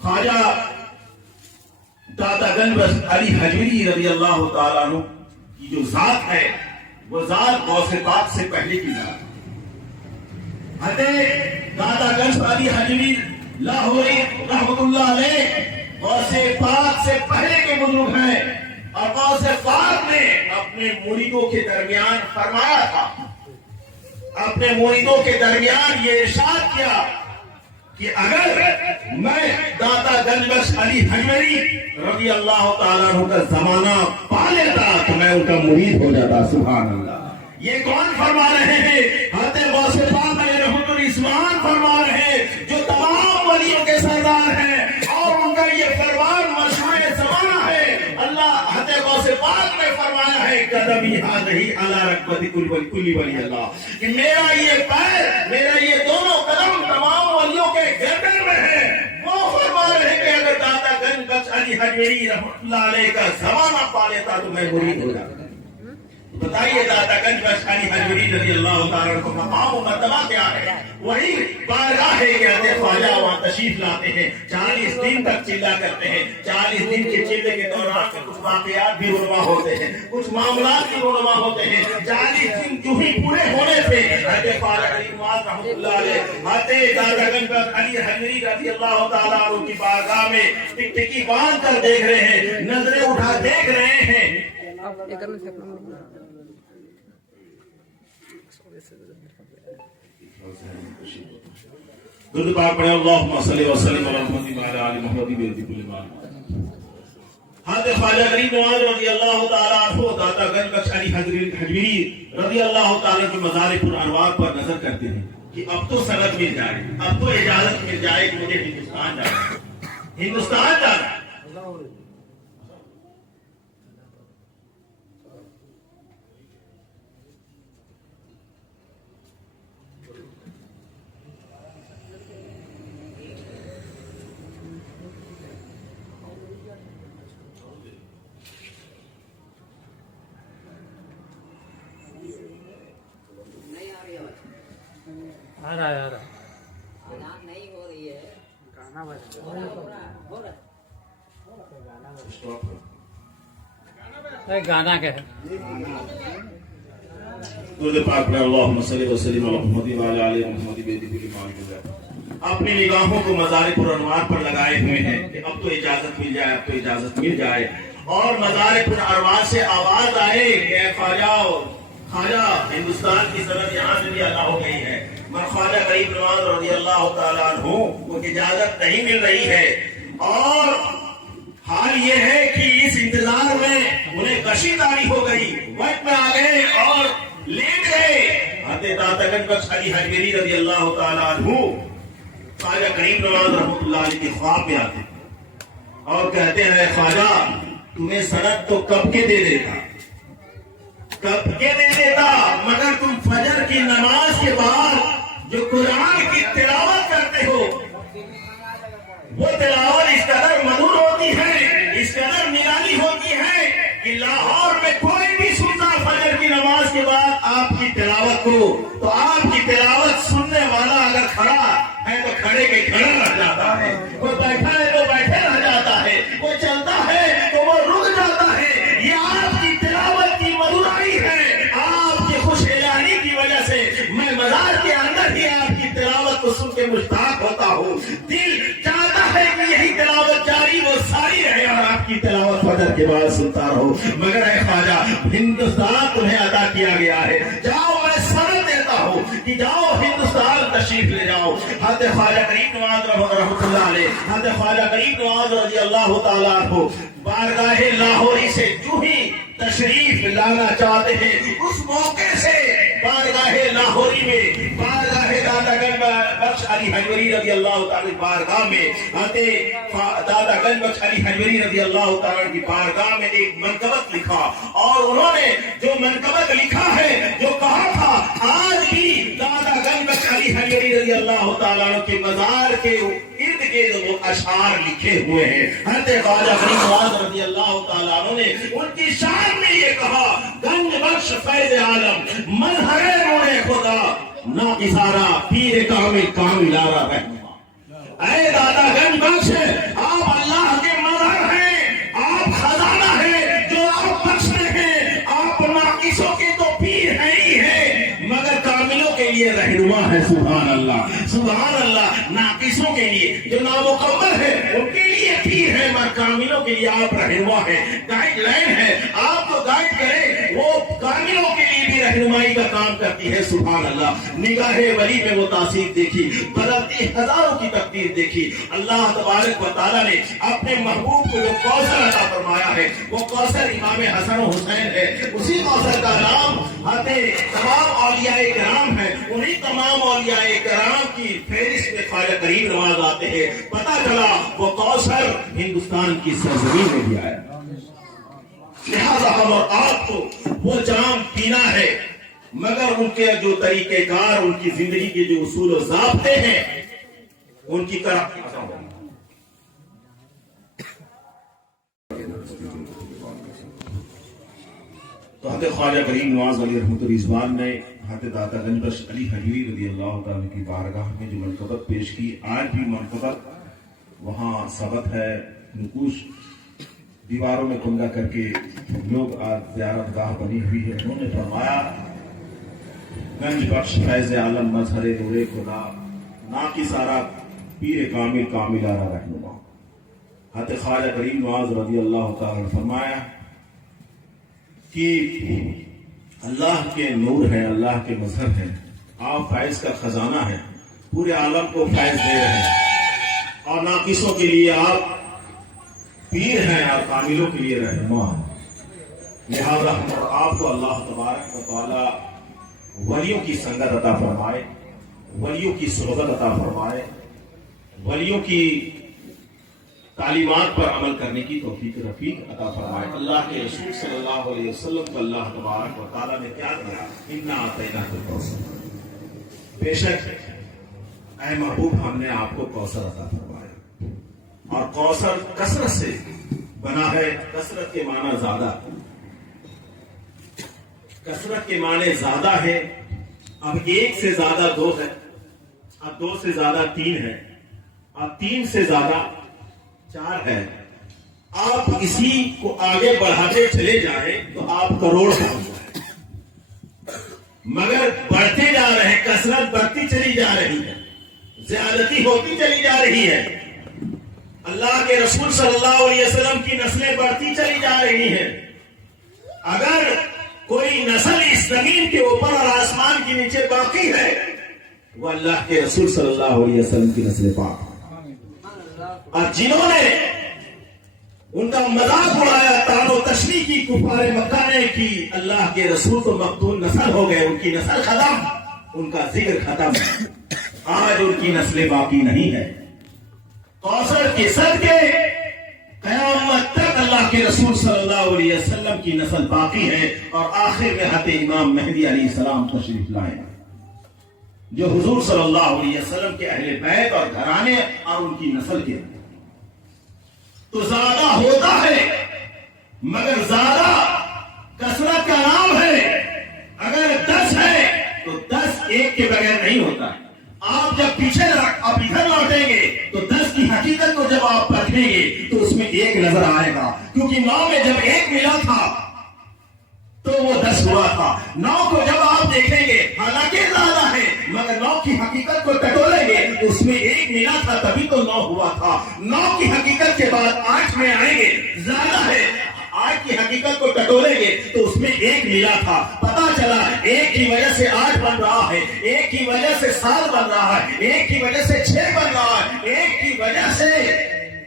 ख्वाजा दादा गंज बख्श अली हजरी रज़ी अल्लाह ताला की जो जात है, वो जात गौसे पाक से पहले की जात। दादा गंज अली हजरी लाहौरी रहमतुल्लाह अलैह गौसे पाक से पहले के बुजुर्ग हैं और गौसे पाक ने अपने मुरीदों के दरमियान फरमाया था, अपने मुरीदों के दरमियान ये इरशाद किया कि अगर मैं दादा गंज बख्श अली हजरी रज़ी अल्लाह ताला अन्हु का जमाना पा लेता तो मैं उनका मुरीद हो जाता। सुभान अल्लाह। ये कौन फरमा रहे हैं? हज़रत गौसे पाक रहमतुल इस्लाम फरमा रहे हैं, जो तमाम वलियों के सरदार हैं और उनका ये फरमान मशहूर ज़माना है। अल्लाह हज़रत गौसे पाक ने फरमाया है, कदमी हाज़िही अला रकबति कुल्ली वली अल्लाह, कि मेरा ये पैर, मेरा ये दोनों कदम तमाम वलियों के गर्दन में है। वो फरमा रहे कि अगर दादा गंज बख्श अली हजरी रहमतुल्लाह अलैह का ज़माना पा लेता तो मैं मुरीद हो जाता। बताइए दादा गंज बख्श अली हजरी रज़ी अल्लाह ताला को मकाम और मर्तबा क्या है? वही बारगाह है कि ख्वाजा वहाँ तशरीफ लाते हैं, 40 दिन तक चिल्ला करते हैं। 40 दिन के चिल्ले के दौरान कुछ वाक़यात भी रुनवा होते हैं, कुछ मामलात भी रुनवा होते हैं। 40 दिन जो ही पूरे होने से ख्वाजा गरीब नवाज रहमतुल्लाह अलैह दादा गंज बख्श अली हजरी रज़ी अल्लाह ताला की बारगाह में टिकटिकी बांध कर देख रहे हैं, नजरें उठा देख रहे हैं। दुरूद पाक पढ़े, अल्लाहुम्मा सल्ली व सल्लिम अला मुहम्मद व अला आलि मुहम्मद बिकुल्ली मान। हज़रत ख्वाजा गरीब नवाज रज़ी अल्लाह ताला अन्हु दादा गंज बख्श अली हजरी रज़ी अल्लाह ताला के मज़ार पुर अनवार पर नजर करते हैं कि अब तो सनद मिल जाए, अब तो इजाजत मिल जाए कि मुझे हिंदुस्तान जाना। आ रहा है नहीं हो रही है, गाना बज रहा है, गाना क्या है? दुरूद पाक में अल्लाहुम्मा सल्ली व सल्लिम अला मुहम्मद व अला आलि मुहम्मद बिकुल्ली मान। अपनी निगाहों को मज़ार पुर अनवार पर लगाए हुए हैं कि अब तो इजाजत मिल जाए, अब तो इजाजत मिल जाए। और मज़ार पुर अनवार से आवाज आए कि ख्वाजा हिंदुस्तान की सनद यहाँ से भी अदा हो गई है, मगर ख्वाजा गरीब नवाज रज़ी अल्लाह ताला अन्हु को इजाजत नहीं मिल रही है। और हाल ये है कि इस इंतजार में उन्हें कशीदारी हो गई, वक्त में आ गए और लेट गए। हज़रत दादा गंज बख्श अली हजरी रज़ी अल्लाह ताला अन्हु ख्वाजा गरीब नवाज रहमतुल्लाह अलैह के ख्वाब में आते और कहते हैं, ख्वाजा तुम्हें सनद तो कब के दे देता, मगर तुम फजर की नमाज के बाद जो कुरान की तिलावत करते हो, वो तिलावत इस कदर मधुर होती है, इस कदर निराली होती है कि लाहौर में कोई भी सुनता फजर की नमाज के बाद आपकी तिलावत को, तो आपकी तिलावत सुनने वाला अगर खड़ा है तो खड़े के खड़ा रह जाता है, वो बैठा है तो बैठे रह जाता है, वो चलता है तो वो रुक जाता کے بعد سنتا رہو، مگر اے خواجہ ہندوستان تمہیں عطا کیا گیا ہے، جاؤ میں سند دیتا ہوں کہ جاؤ ہندوستان تشریف لے جاؤ۔ حضرت خواجہ غریب نواز رحمۃ اللہ علیہ، حضرت خواجہ غریب نواز رضی اللہ تعالیٰ عنہ بارگاہ لاہوری سے جو ہی تشریف لانا چاہتے ہیں، اس موقع سے بارگاہ لاہوری میں، بارگاہ دادا گنج بخش علی حجویری رضی اللہ تعالی بارگاہ میں، دادا گنج بخش علی حجویری رضی اللہ تعالی کی بارگاہ میں ایک منقبت لکھا، اور انہوں نے جو منقبت لکھا ہے، جو کہا تھا، آج بھی دادا گنج بخش علی حجویری رضی اللہ تعالیٰ کے مزار کے ارد گرد وہ اشعار لکھے ہوئے ہیں۔ حضرت خواجہ غریب نواز رضی اللہ تعالیٰ عنہ نے ان کی شان میں یہ کہا، گنج بخش فیض عالم مظہر نور خدا، نا اشارہ پیر کامل کامل آرا رہنما۔ اے دادا گنج بخش، آپ اللہ کے مظہر ہیں، آپ خزانہ ہیں، جو آپ بخشتے ہیں، آپ ناقصوں کے تو پیر ہیں ہی ہیں، مگر کاملوں کے لیے رہنما ہے۔ سبحان اللہ، سبحان اللہ۔ ناقصوں کے لیے، جو نامکمل ہے، ان کے لیے پیر ہے، مگر کاملوں کے لیے آپ رہنما ہیں، گائیڈ لائن ہے، آپ کو گائیڈ کرے، وہ کاملوں کے لیے بھی رہنمائی کا کام کرتی ہے۔ سبحان اللہ۔ نگاہ ولی میں وہ تاثیر دیکھی، بدلتی ہزاروں کی تقدیر دیکھی۔ اللہ تبارک و تعالیٰ نے اپنے محبوب کو جو کوثر عطا فرمایا ہے، وہ کوثر امام حسن و حسین ہے۔ اسی کوثر کا نام تمام اولیاء کرام ہے، انہی تمام اولیاء کرام کی فہرست میں خواجہ غریب نواز آتے ہیں۔ پتہ چلا وہ کوثر ہندوستان کی سرزمین میں بھی آیا، لہذا ہم اور آپ کو وہ جام پینا ہے، مگر ان کے جو طریقہ کار، ان کی زندگی کے جو اصول و ضابطے ہیں، ان کی طرف تو حضرت خواجہ غریب نواز علی رحمۃ الرضوان نے حضرت داتا گنج بخش علی حجویری رضی اللہ تعالیٰ کی بارگاہ میں جو منقبت پیش کی، آج بھی منقبت وہاں ثبت ہے، نقوش دیواروں میں کندہ کر کے لوگ آج زیارت گاہ بنی ہوئی ہے۔ انہوں نے فرمایا، گنج بخش فیض عالم مظہر نور خدا، نا کی سارا پیر کامل کامل آرا رہنما۔ حضرت خواجہ غریب نواز رضی اللہ تعالیٰ نے فرمایا کہ اللہ کے نور ہے، اللہ کے مظہر ہیں، آپ فیض کا خزانہ ہیں، پورے عالم کو فیض دے رہے ہیں، اور ناقصوں کے لیے آپ پیر ہیں اور کاملوں کے لیے رہنما ہیں۔ لہذا ہم اور آپ کو اللہ تبارک و تعالیٰ ولیوں کی سنگت عطا فرمائے، ولیوں کی صحبت عطا فرمائے، ولیوں کی تعلیمات پر عمل کرنے کی توفیق رفیق عطا فرمائے۔ اللہ کے رسول صلی اللہ علیہ وسلم کو اللہ تبارک و تعالیٰ نے کیا دیا؟ انا اعطیناک الکوثر، بے شک اے محبوب ہم نے آپ کو کوثر عطا فرمایا، اور کوثر کثرت سے بنا ہے۔ کثرت کے معنی زیادہ، کثرت کے معنی زیادہ ہے۔ اب ایک سے زیادہ دو ہے، اب دو سے زیادہ تین ہے، اب تین سے زیادہ چار ہے۔ آپ اسی کو آگے بڑھاتے چلے جائیں تو آپ کروڑ پہنچ جائیں، مگر بڑھتے جا رہے ہیں، کثرت بڑھتی چلی جا رہی ہے، زیادتی ہوتی چلی جا رہی ہے۔ اللہ کے رسول صلی اللہ علیہ وسلم کی نسلیں بڑھتی چلی جا رہی ہیں۔ اگر کوئی نسل اس زمین کے اوپر اور آسمان کے نیچے باقی ہے، وہ اللہ کے رسول صلی اللہ علیہ وسلم کی نسل پاک ہے۔ اور جنہوں نے ان کا مذاق اڑایا، طعن و تشریح کی کفار مکہ نے کی، اللہ کے رسول تو مقتول نسل ہو گئے، ان کی نسل ختم، ان کا ذکر ختم، آج ان کی نسلیں باقی نہیں ہے۔ کوثر کے صدقے قیامت تک اللہ کے رسول صلی اللہ علیہ وسلم کی نسل باقی ہے، اور آخر میں حضرت امام مہدی علیہ السلام تشریف لائے گا، جو حضور صلی اللہ علیہ وسلم کے اہل بیت اور گھرانے اور ان کی نسل کے۔ تو زیادہ ہوتا ہے، مگر زیادہ کثرت کا نام ہے۔ اگر 10 ہے تو 10 ایک کے بغیر نہیں ہوتا ہے۔ آپ جب پیچھے آپ ادھر لوٹیں گے تو 10 کی حقیقت کو جب آپ پرکھیں گے تو اس میں 1 نظر آئے گا، کیونکہ 9 میں جب 1 ملا تھا تو وہ 10 ہوا تھا۔ 9 کو جب آپ دیکھیں گے، حالانکہ زیادہ ہے، مگر 9 کی حقیقت کو ٹٹولیں گے تو اس میں 1 ملا تھا، تبھی تو 9 ہوا تھا۔ 9 کی حقیقت کے بعد 8 میں آئیں گے، زیادہ ہے، آج کی حقیقت کو ٹٹولیں گے تو اس میں ایک ملا تھا، پتا چلا ایک کی وجہ سے 8 بن رہا ہے، ایک کی وجہ سے 7 بن رہا ہے، ایک کی وجہ سے 6 بن رہا ہے، ایک کی وجہ سے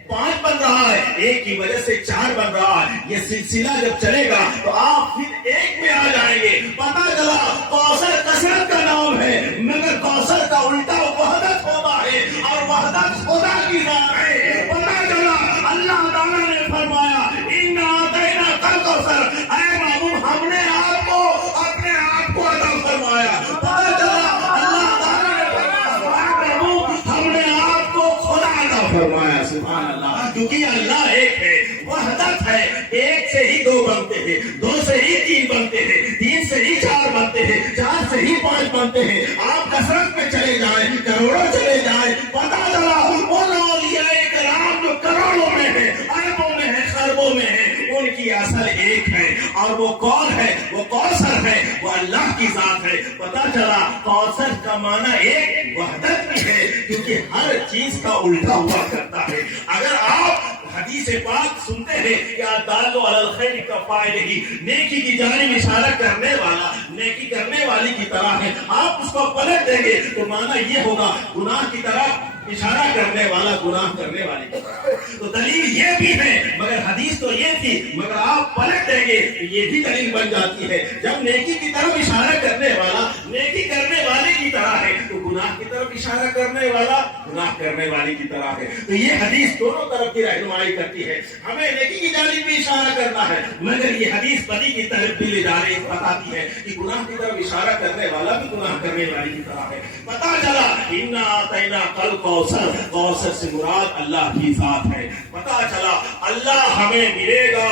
5 بن رہا ہے، ایک کی وجہ سے 4 بن رہا ہے۔ یہ سلسلہ جب چلے گا تو آپ پھر ایک میں آ جائیں گے۔ پتا چلا کوثر کثرت کا نام ہے، مگر کوثر کا الٹا وحدت ہوتا ہے، اور وحدت خدا کی ذات ہے۔ پتا چلا اللہ تعالیٰ نے فرمایا اِنَّا أَعْطَيْنَاكَ الْكَوْثَرَ، اے محبوب ہم نے آپ کو اپنے آپ کو عطا فرمایا۔ پتا چلا اللہ تعالیٰ نے فرمایا اے محبوب ہم نے آپ کو خدا عطا فرمایا۔ سبحان اللہ، کیونکہ اللہ ایک ہے، وحدت ہے، ایک سے ہی 2 بنتے ہیں، 2 سے ہی 3 بنتے ہیں، 3 سے ہی 4 بنتے ہیں، 4 سے ہی 5 بنتے ہیں۔ آپ کثرت میں چلے جائیں، کروڑوں چلے جائیں، پتا چلا وہ اولیاء کرام جو کروڑوں میں ہیں، اربوں میں ہیں، خربوں میں ہیں، ان کی اصل ایک ہے، اور وہ کون ہے؟ وہ کوثر ہے، وہ اللہ کی ذات ہے۔ پتا چلا کوثر کا معنی ایک وحدت بھی ہے، کیونکہ ہر چیز کا الٹا ہوا کرتا ہے۔ اگر آپ حدیث پاک سنتے ہیں کہ الدال علی الخیر کفاعلہ، نیکی کی جانب اشارہ کرنے والا نیکی کرنے والی کی طرح ہے، آپ اس کو پلٹ دیں گے تو معنی یہ ہوگا گناہ کی طرف اشارہ کرنے والا گناہ کرنے والے کی طرح۔ تو دلیل یہ بھی ہے، مگر حدیث تو یہ تھی، مگر آپ پلٹ دیں گے تو یہ بھی دلیل بن جاتی ہے۔ جب نیکی کی طرف اشارہ کرنے والا نیکی کرنے والے کی طرح ہے تو گناہ کی طرف اشارہ کرنے والا گناہ کرنے والی کی طرح ہے۔ تو یہ حدیث دونوں طرف کی رہنمائی کرتی ہے، ہمیں نیکی کی جانب بھی اشارہ کرنا ہے، مگر یہ حدیث بدی کی طرف بھی لے جانے بتاتی ہے کہ گناہ کی طرف اشارہ کرنے والا بھی گناہ کرنے والی کی طرح ہے۔ پتا چلا اِنَّا أَعْطَيْنَاكَ الْكَوْثَرَ، کوثر سے مراد اللہ کی ذات ہے۔ پتا چلا اللہ ہمیں ملے گا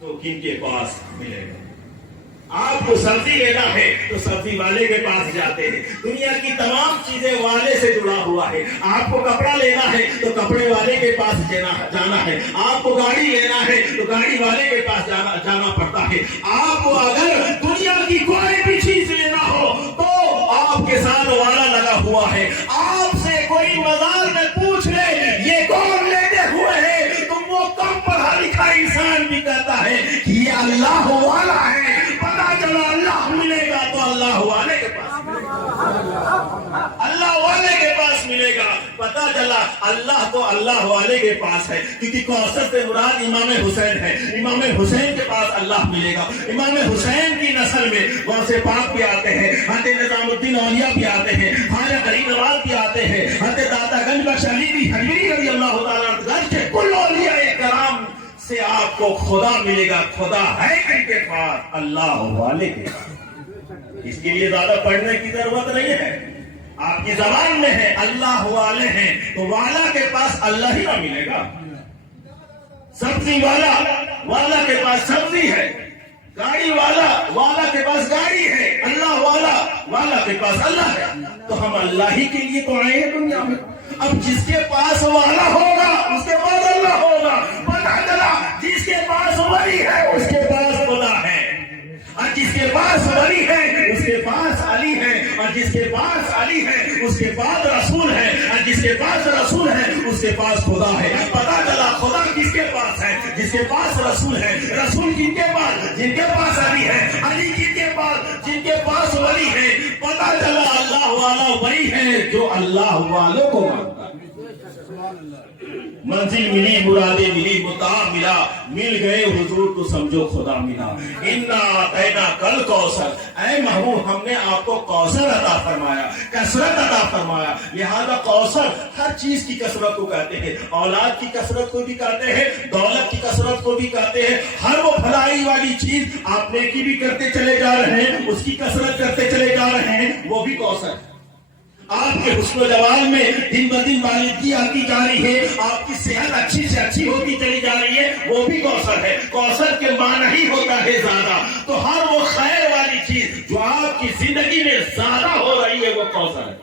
تو کن کے پاس ملے گا؟ آپ کو سبزی لینا ہے تو سبزی والے کے پاس جاتے ہیں، دنیا کی تمام چیزیں والے سے جڑا ہوا ہے۔ آپ کو کپڑا لینا ہے تو کپڑے والے کے پاس جانا ہے، آپ کو گاڑی لینا ہے تو گاڑی والے کے پاس جانا پڑتا ہے۔ آپ کو اگر دنیا کی کوئی بھی چیز لینا ہو تو آپ کے ساتھ والا لگا ہوا ہے۔ آپ سے کوئی مزار میں پوچھ لے یہ کون لیتے ہوئے ہے تو وہ کم پڑھا لکھا انسان بھی کہتا ہے کہ یہ اللہ والا ہے۔ پتا چلا اللہ ملے گا تو اللہ والے کے پاس ملے گا، اللہ والے کے پاس ملے گا۔ پتا چلا اللہ تو اللہ والے کے پاس ہے، کیونکہ کوثر سے مراد امام حسین ہے، امام حسین کے پاس اللہ ملے گا۔ امام حسین کی نسل میں غوث پاک بھی آتے ہیں، حضرت نظام الدین اولیاء بھی آتے ہیں، خواجہ غریب نواز بھی آتے ہیں، حضرت داتا گنج بخش علی بھی حجویری رضی اللہ تعالیٰ عنہ کے کل اولیاء کرام سے آپ کو خدا ملے گا۔ خدا ہے کن کے پاس؟ اللہ والے کے پاس۔ اس کے لیے زیادہ پڑھنے کی ضرورت نہیں ہے، آپ کی زبان میں ہے اللہ والے ہیں تو والا کے پاس اللہ ہی نہ ملے گا۔ سبزی والا کے پاس سبزی ہے، گاڑی والا کے پاس گاڑی ہے، اللہ والا کے پاس اللہ ہے۔ تو ہم اللہ ہی کے لیے تو آئے ہیں دنیا میں۔ اب جس کے پاس والا ہوگا اس کے پاس اللہ ہوگا۔ پتا چلا جس کے پاس ولی ہے اس کے پاس خدا ہے، اور جس کے پاس ولی ہے اس کے پاس علی ہے، اور جس کے پاس علی ہے اس کے پاس رسول ہے، اور جس کے پاس رسول ہے اس کے پاس خدا ہے۔ پتا چلا خدا کس کے پاس ہے؟ جس کے پاس رسول ہے، رسول کن کے پاس؟ جن کے پاس علی ہے، علی کن کے پاس؟ جن کے پاس ولی ہے۔ پتا چلا اللہ والا وہی ہے جو اللہ والوں کو مانتا ہے۔ منزل ملی، مرادیں ملی، متاع ملا، مل گئے حضور تو سمجھو خدا ملا۔ اِنَّا أَعْطَيْنَاكَ الْكَوْثَرَ، اے محبوب ہم نے آپ کو کوثر عطا فرمایا، کثرت عطا فرمایا۔ لہذا کوثر ہر چیز کی کثرت کو کہتے ہیں، اولاد کی کثرت کو بھی کہتے ہیں، دولت کی کثرت کو بھی کہتے ہیں، ہر وہ بھلائی والی چیز آپ نیکی بھی کرتے چلے جا رہے ہیں، اس کی کثرت کرتے چلے جا رہے ہیں، وہ بھی کوثر ہے۔ آپ کے حسن و جمال میں دن بدن بالغی آتی جا رہی ہے، آپ کی صحت اچھی سے اچھی ہوتی چلی جا رہی ہے، وہ بھی کوثر ہے۔ کوثر کے معنی ہی ہوتا ہے زیادہ، تو ہر وہ خیر والی چیز جو آپ کی زندگی میں زیادہ ہو رہی ہے وہ کوثر ہے۔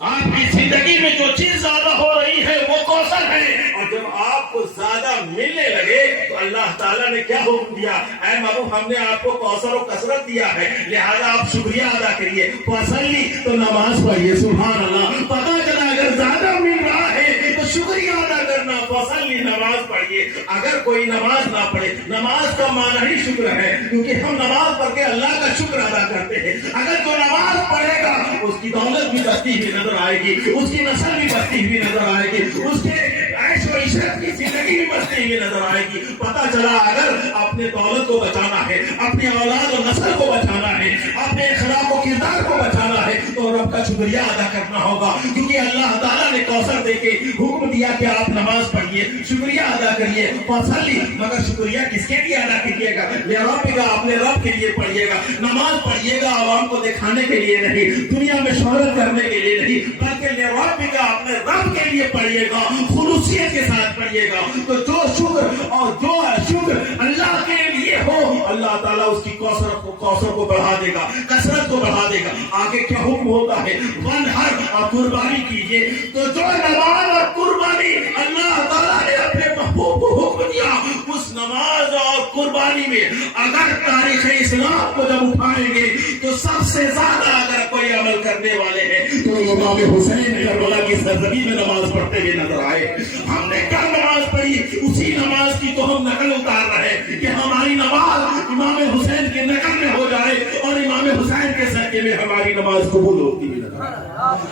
آپ کی زندگی میں جو چیز زیادہ ہو رہی ہے وہ کوثر ہے، اور جب آپ کو زیادہ ملنے لگے تو اللہ تعالیٰ نے کیا حکم دیا؟ اے محبوب ہم نے آپ کو کوثر و کثرت دیا ہے، لہذا آپ شکریہ ادا کریے، فصلی تو نماز پڑھیے۔ سبحان اللہ۔ پتا چلا اگر زیادہ مل رہا ہے تو शुक्रिया अदा करना, फसली नमाज पढ़िए। अगर कोई नमाज ना पढ़े, नमाज का माना ही शुक्र है, क्योंकि हम नमाज पढ़ के अल्लाह का शुक्र अदा करते हैं। अगर जो नमाज पढ़ेगा उसकी दौलत भी बढ़ती हुई नजर आएगी, उसकी नस्ल भी बढ़ती हुई नजर आएगी, उसके ऐश और इशरत की जिंदगी भी बढ़ती हुई नजर आएगी। पता चला अगर अपने दौलत को बचाना है, अपनी औलाद और नस्ल को बचाना है, अपने अखलाक और किरदार को बचाना है, तो रब का शुक्रिया अदा करना होगा। क्योंकि अल्लाह ताला ने कौसर देके हुक्म दिया कि आप नमाज पढ़िए, शुक्रिया अदा करिए। फसली, मगर शुक्रिया किसके लिए अदा कीजिएगा? लिरब्बिका, अपने रब के लिए पढ़िएगा। नमाज पढ़िएगा आवाम को दिखाने के लिए नहीं, दुनिया में शोहरत करने के लिए नहीं, बल्कि लिरब्बिका, अपने रब के लिए पढ़िएगा, खुलूसियत के साथ पढ़िएगा। तो जो शुक्र और जो शुक्र अल्लाह के लिए हो, अल्लाह ताला उसकी कौसर को बढ़ा देगा, कसरत को बढ़ा देगा। आगे क्या हुक्म होता है? वनहर, और कुर्बानी कीजिए। तो जो नमाज और कुर्बानी अल्लाह ताला ने अपने महबूब को हुक्म दिया, उस नमाज और कुर्बानी में अगर तारीख इस्लाम को जब उठाएंगे तो सबसे ज्यादा अगर कोई अमल करने वाले हैं तो इमाम हुसैन करबला की सरजमीन में नमाज पढ़ते हुए नजर आए। हमने क्या नमाज पढ़ी? उसी नमाज की तो हम नकल उतार रहे हैं कि हमारी नमाज इमाम हुसैन की नकल में हो जाए और इमाम हुसैन के सदके में हमारी नमाज कबूल होती हुई नजर आए।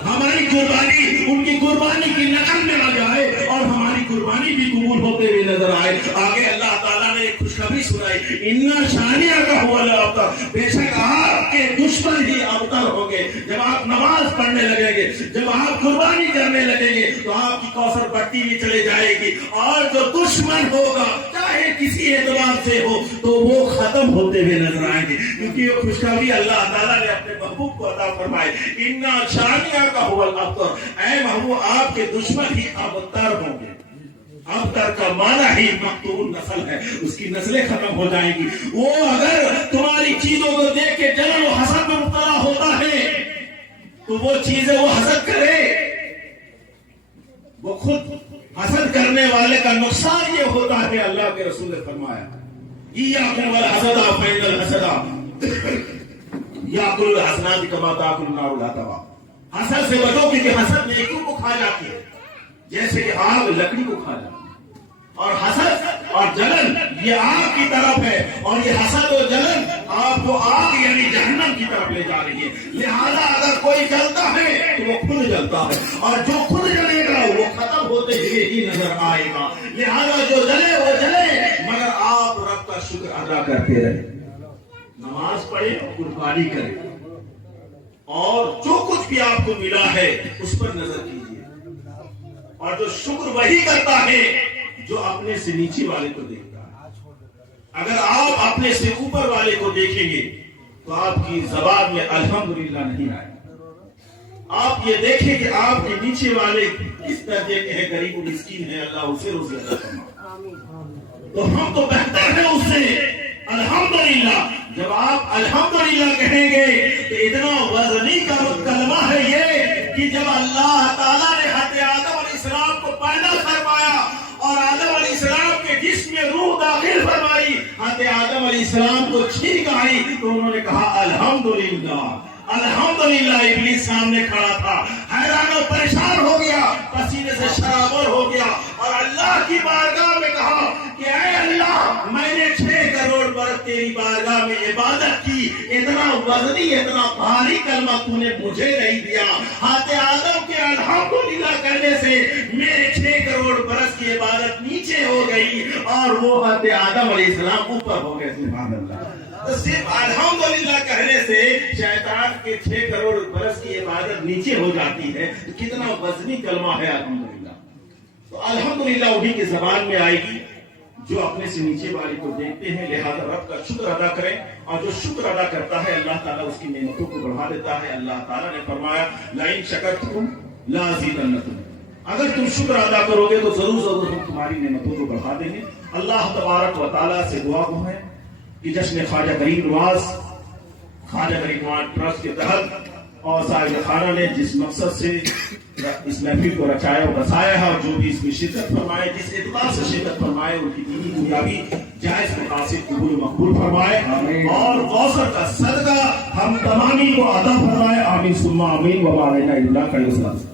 हमारी कुर्बानी उनकी कुर्बानी की नकल में आ जाए और हमारी कुर्बानी भी कबूल होते हुए नजर आए। आगे अल्लाह ताला ने एक खुशखबरी सुनाई, इन्ना शानिया का हुआ अबतर, बेशक आपके दुश्मन ही अबतर होंगे। जब आप नमाज पढ़ने लगेंगे, जब आप कुर्बानी करने लगेंगे, तो आपकी कौसर बढ़ती हुई चले जाएगी। और जो दुश्मन होगा, चाहे किसी एतबार से हो, तो वो खत्म होते हुए नजर आएंगे। क्योंकि वो खुशखबरी अल्लाह ताला ने अपने महबूब को अता फरमाई, इन्ना शानिया का हुआ अबतर, ऐ महबूब आपके दुश्मन ही अबतर होंगे। अबतर का माना ही मकतूल नस्ल है, उसकी नस्लें खत्म हो जाएंगी। वो अगर तुम्हारी चीजों को देख के जलन और हसद में मुब्तला होता है, तो वो चीजें वो हसद करे, वो खुद हसद करने वाले का नुकसान ये होता है। अल्लाह के रसूल ने फरमाया, इय्याकुम वल हसदा फइनल हसदा याकुल हसनात कमा ताकुल नारुल हतवा। हसद से बचो, क्योंकि हसद नेकियों को खा जाती है जैसे कि आग लकड़ी को खा जाती है। और हसद और जलन ये आग की तरफ है, और ये हसद और जलन आपको आग यानी जहन्नम की तरफ ले जा रही है। लिहाजा अगर कोई जलता है तो वो खुद जलता है, और जो खुद जलेगा वो खत्म होते हुए ही नजर आएगा। लिहाजा जो जले वो जले, मगर आप रब का शुक्र अदा करते रहे, नमाज पढ़े, कुर्बानी करें, और जो कुछ भी आपको मिला है उस पर नजर कीजिए। और जो शुक्र वही करता है जो अपने से नीचे वाले को देखता है। अगर आप अपने से ऊपर वाले को देखेंगे तो आपकी जबान में अल्हम्दुलिल्लाह नहीं आएगा। आप ये देखें कि आपके नीचे वाले किस दर्जे के हैं, गरीब और मिस्कीन है, अल्लाह उसे रोज़ी अता फरमाए। तो हम तो बेहतर है उससे, अल्हम्दुलिल्लाह। जब आप अल्हम्दुलिल्लाह कहेंगे तो इतना वजनी का कलमा है ये कि जब अल्लाह ताला ने हज़रत आदम अलैहिस्सलाम को पैदा फरमाया और आदम अलैहिस्सलाम के जिस्म में रूह दाखिल फरमाई, हज़रत आदम अलैहिस्सलाम को छींक आई, तो उन्होंने कहा अल्हम्दुलिल्लाह अल्हम्दुलिल्लाह। इब्लीस सामने खड़ा था, हैरान और परेशान हो गया, पसीने से शराबर हो गया, और अल्लाह की बारगाह में कहा कि ऐ अल्लाह, मैंने 6 करोड़ बरस तेरी बारगाह में इबादत की, इतना वजनी इतना भारी कलमा तूने मुझे नहीं दिया। हाथे आदम के अल्हम्दुलिल्लाह कहने से मेरे 6 करोड़ बरस की इबादत नीचे हो गई और वो हाथे आदम अलैहिस्सलाम ऊपर हो गए। सुभान अल्लाह। तो सिर्फ अल्हम्दुलिल्लाह कहने से शैतान के 6 करोड़ बरस की इबादत नीचे हो जाती है। तो कितना वजनी कलमा है अल्हम्दुलिल्लाह। तो अल्हम्दुलिल्लाह उन्हीं की जबान में आएगी जो अपने से नीचे वाले को देखते हैं। लिहाजा रब का शुक्र अदा करें, और जो शुक्र अदा करता है अल्लाह ताला उसकी नेमतों को बढ़ा देता है। अल्लाह ताला ने फरमाया, लाइन शकरतुम लाज़ीदन्नकुम, अगर तुम शुक्र अदा करोगे तो जरूर हम तुम्हारी नेमतों को बढ़ा देंगे। अल्लाह तबारक व तआला से दुआ है कि जश्न ख्वाजा गरीब नवाज ट्रस्ट के तहत और साहिब खाना ने जिस मकसद से इस महफिल को रचाया और बसाया है, और जो भी इसमें शिरकत फरमाए, जिस एतबार से शिरकत फरमाए, उनकी दीनी दुनियावी जायज मकासिद कबूल मकबूल फरमाए, और कौसर का सदका हम तमामी को अदा फरमाए। आमीन सुम्मा आमीन। व मा अलैना इल्ला अल-बलाग।